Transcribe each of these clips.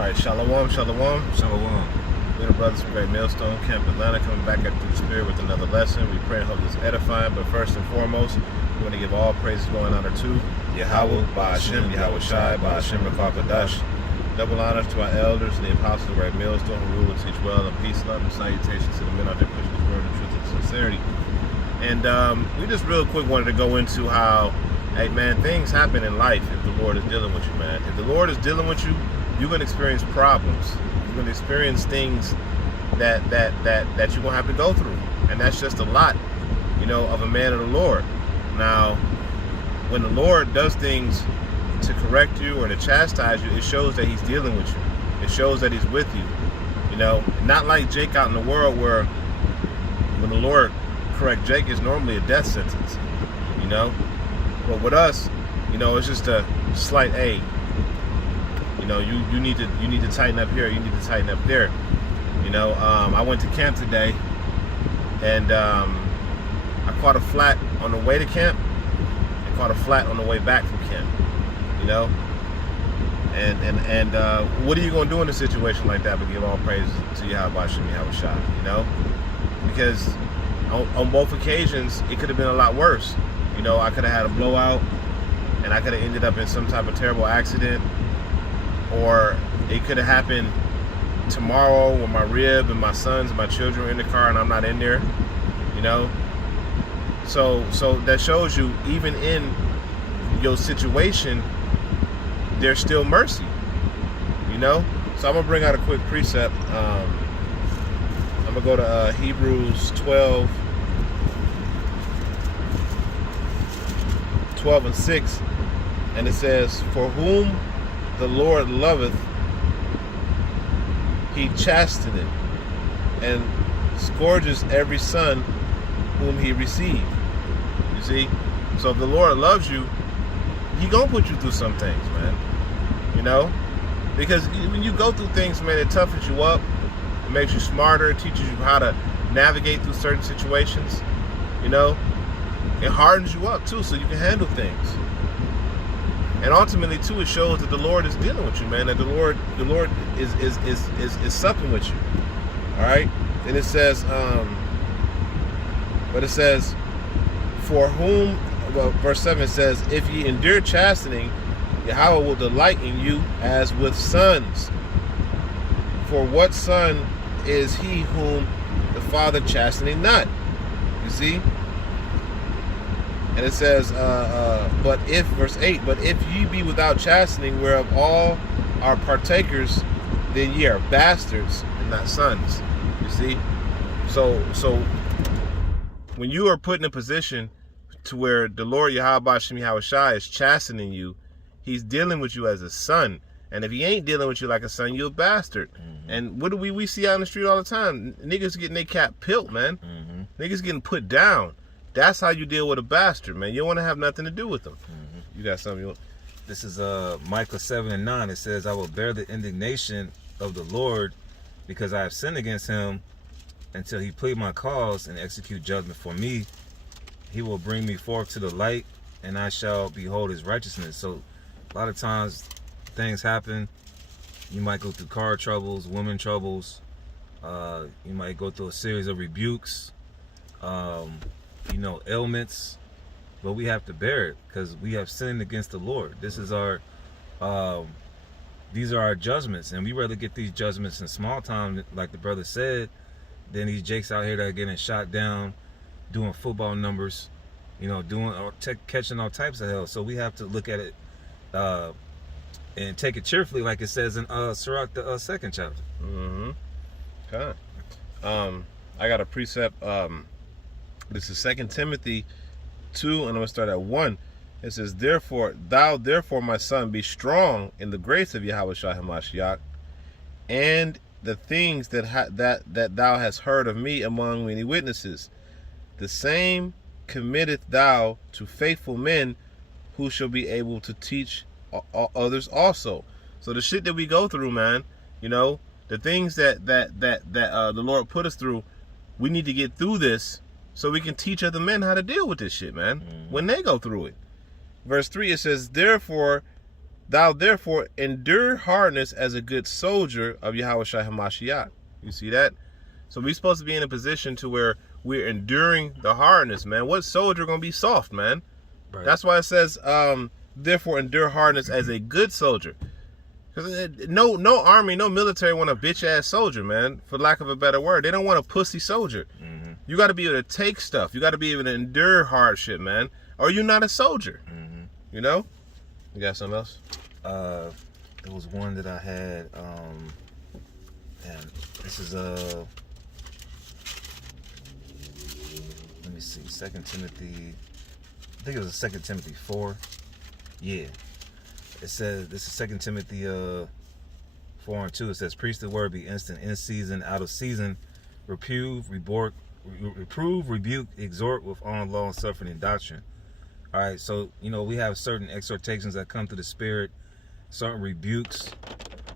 right, shalom, shalom. Shalom. Little brothers from Great Millstone Camp, Atlanta, coming back up through the Spirit with another lesson. We pray and hope it's edifying, but first and foremost, we want to give all praises going honor to Yahweh, Ba'ashem, Yahweh Shai, Ba'ashem, Rakar Kadash. Double honors to our elders and the apostles of Great Millstone who rule and teach well, and peace, love, and salutations to the men out there pushing this word of truth and sincerity. And we just real quick wanted to go into how, hey man, things happen in life if the Lord is dealing with you, man. If the Lord is dealing with you, you're going to experience problems. You're going to experience things that you're going to have to go through. And that's just a lot, of a man of the Lord. Now, when the Lord does things to correct you or to chastise you, it shows that he's dealing with you. It shows that he's with you. Not like Jake out in the world where when the Lord correct Jake, it's normally a death sentence, But with us, it's just a slight aid. You need to tighten up here. You need to tighten up there. I went to camp today, and I caught a flat on the way to camp, and caught a flat on the way back from camp. And what are you going to do in a situation like that? But give all praise to Yahweh Shem Yahweh Shai. Because on both occasions it could have been a lot worse. I could have had a blowout, and I could have ended up in some type of terrible accident. Or it could have happened tomorrow when my rib and my sons and my children are in the car and I'm not in there, So that shows you, even in your situation, there's still mercy, So I'm going to bring out a quick precept. I'm going to go to Hebrews 12 and 6. And it says, "For whom the Lord loveth, he chasteneth, and scourges every son whom he received." You see? So if the Lord loves you, he gonna put you through some things, man. Because when you go through things, man, it toughens you up. It makes you smarter. It teaches you how to navigate through certain situations. It hardens you up too, so you can handle things. And ultimately, too, it shows that the Lord is dealing with you, man. That the Lord is supping with you. All right. And it says, for whom, verse 7 says, "If ye endure chastening, Yahweh will delight in you as with sons. For what son is he whom the Father chastening not?" You see. And it says, verse 8, "But if ye be without chastening, whereof all are partakers, then ye are bastards and not sons." You see? So when you are put in a position to where the Lord Yahweh Shem Yahweh Shai is chastening you, he's dealing with you as a son. And if he ain't dealing with you like a son, you're a bastard. Mm-hmm. And what do we see out in the street all the time? Niggas getting their cap pilt, man. Mm-hmm. Niggas getting put down. That's how you deal with a bastard, man. You don't want to have nothing to do with them. Mm-hmm. You got something you want? This is Micah 7:9. It says, "I will bear the indignation of the Lord, because I have sinned against him, until he plead my cause and execute judgment for me. He will bring me forth to the light, and I shall behold his righteousness." So a lot of times things happen. You might go through car troubles, women troubles. You might go through a series of rebukes. Ailments, but we have to bear it because we have sinned against the Lord. This is these are our judgments, and we rather get these judgments in small time, like the brother said, than these jakes out here that are getting shot down, doing football numbers, catching all types of hell. So we have to look at it and take it cheerfully, like it says in Sirach, the second chapter. Mm-hmm. Okay. I got a precept. This is 2 Timothy 2, and I'm going to start at 1. It says, "Therefore, my son, be strong in the grace of Yahweh Shai HaMashiach, and the things that thou hast heard of me among many witnesses. The same committeth thou to faithful men, who shall be able to teach others also." So the shit that we go through, man, the things that the Lord put us through, we need to get through this, so we can teach other men how to deal with this shit, man, when they go through it. Verse 3, it says, "Therefore Thou therefore endure hardness as a good soldier of Yahushua Hamashiach. You see that? So we're supposed to be in a position to where we're enduring the hardness, man. What soldier gonna be soft, man? Right. That's why it says, therefore endure hardness as a good soldier. Because no army, no military want a bitch ass soldier, man. For lack of a better word, they don't want a pussy soldier. Mm-hmm. You got to be able to take stuff. You got to be able to endure hardship, man. Or you're not a soldier. Mm-hmm. You know? You got something else? There was one that I had. And this is let me see, 2 Timothy. I think it was 2 Timothy 4. Yeah. It says, this is 2 Timothy 4:2. It says, preach the word, be instant, in season, out of season, reprove, rebuke, exhort with all long suffering and doctrine. All right, so we have certain exhortations that come through the Spirit, certain rebukes,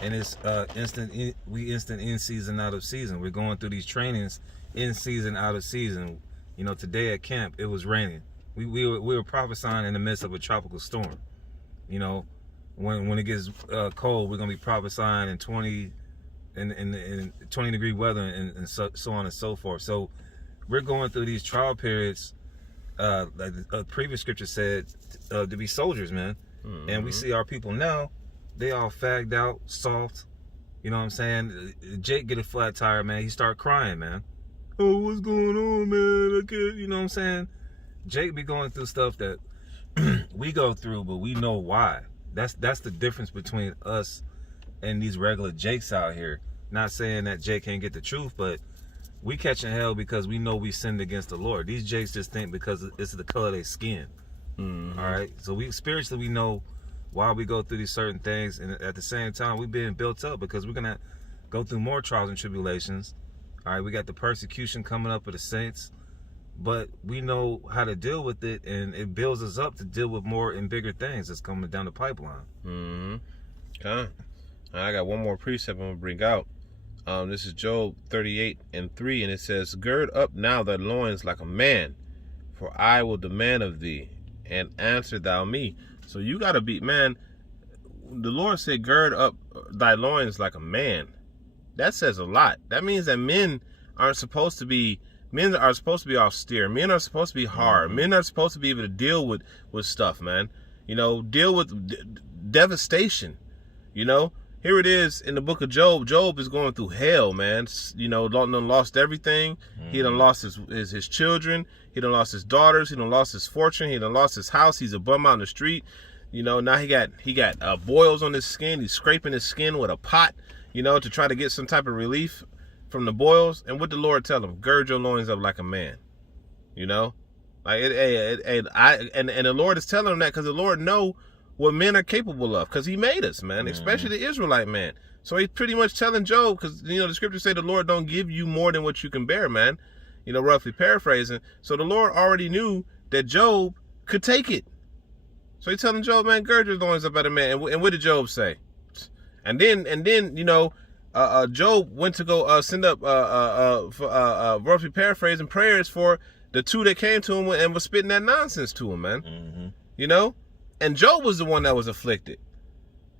and it's instant in season, out of season. We're going through these trainings in season, out of season. Today at camp it was raining. We were prophesying in the midst of a tropical storm. When it gets cold, we're gonna be prophesying in 20 degree weather and so on and so forth. So we're going through these trial periods, like the previous scripture said, to be soldiers, man. Mm-hmm. And we see our people now, they all fagged out, soft. You know what I'm saying? Jake get a flat tire, man. He start crying, man. Oh, what's going on, man? I can't, you know what I'm saying? Jake be going through stuff that we go through, but we know why. That's the difference between us and these regular Jakes out here. Not saying that Jake can't get the truth, but we catching hell because we know we sinned against the Lord. These Jakes just think because it's the color of their skin. Mm-hmm. All right? So we spiritually, we know why we go through these certain things, and at the same time, we're being built up because we're going to go through more trials and tribulations. All right? We got the persecution coming up for the saints, but we know how to deal with it, and it builds us up to deal with more and bigger things that's coming down the pipeline. Mm-hmm. Okay. I got one more precept I'm going to bring out. This is Job 38:3, and it says, gird up now thy loins like a man, for I will demand of thee, and answer thou me. So you got to be, man, the Lord said, gird up thy loins like a man. That says a lot. That means that men are supposed to be austere. Men are supposed to be hard. Mm-hmm. Men are supposed to be able to deal with stuff, man. Deal with devastation. Here it is in the book of Job. Job is going through hell, man. Done lost everything. Mm-hmm. He done lost his children. He done lost his daughters. He done lost his fortune. He done lost his house. He's a bum out in the street. Now he got boils on his skin. He's scraping his skin with a pot, to try to get some type of relief from the boils. And what the Lord tell him? Gird your loins up like a man. Like and the Lord is telling him that because the Lord know what men are capable of, because he made us, man, especially the Israelite man. So he's pretty much telling Job, because the scriptures say the Lord don't give you more than what you can bear, man. Roughly paraphrasing. So the Lord already knew that Job could take it. So he's telling Job, man, gird your loins up like a man. And what did Job say? And then Job went to go send up roughly paraphrasing prayers for the two that came to him and was spitting that nonsense to him, man. Mm-hmm. And Job was the one that was afflicted.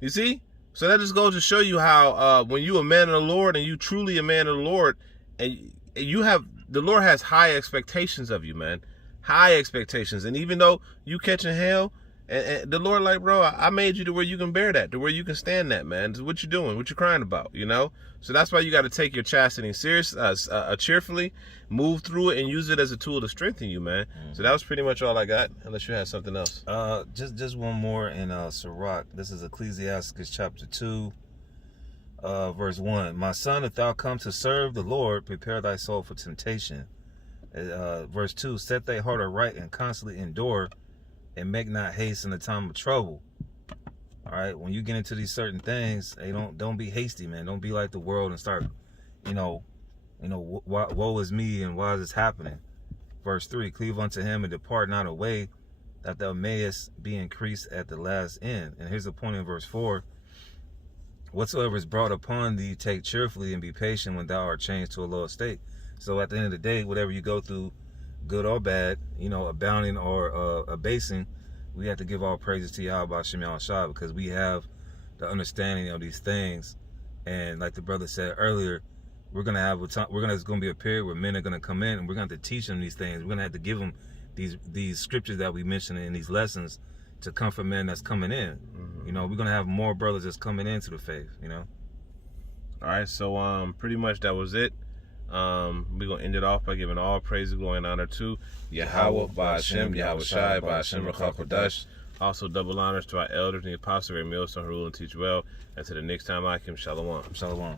You see? So that just goes to show you how when you a man of the Lord and you truly a man of the Lord, and the Lord has high expectations of you, man. High expectations. And even though you catching hell, and the Lord like, bro, I made you to where you can bear that, to where you can stand that, man. So what you doing? What you crying about, So that's why you got to take your chastening serious, cheerfully, move through it, and use it as a tool to strengthen you, man. Mm-hmm. So that was pretty much all I got, unless you had something else. Just one more in Sirach. This is Ecclesiastes chapter 2, verse 1. My son, if thou come to serve the Lord, prepare thy soul for temptation. Verse 2, set thy heart aright and constantly endure, and make not haste in the time of trouble. All right, when you get into these certain things, hey, don't be hasty, man. Don't be like the world and start, woe is me and why is this happening? Verse 3, cleave unto him and depart not away, that thou mayest be increased at the last end. And here's the point in verse 4, whatsoever is brought upon thee, take cheerfully and be patient when thou art changed to a lower state. So at the end of the day, whatever you go through, good or bad, abounding or abasing, we have to give all praises to Yahweh Hashem Shah, because we have the understanding of these things. And like the brother said earlier, we're gonna have a time. It's gonna be a period where men are gonna come in, and we're gonna have to teach them these things. We're gonna have to give them these scriptures that we mentioned in these lessons to come from men that's coming in. You know, we're gonna have more brothers that's coming into the faith. You know. All right, so pretty much that was it. We're gonna end it off by giving all praise, glory, and honor to Yahweh, Ba'ashem, Yahweh Shai, Ba'ashem, Rachel Kodash. Also, double honors to our elders and the apostles, Millstone, who rule and teach well. And to the next time, I Shalom. Shalom.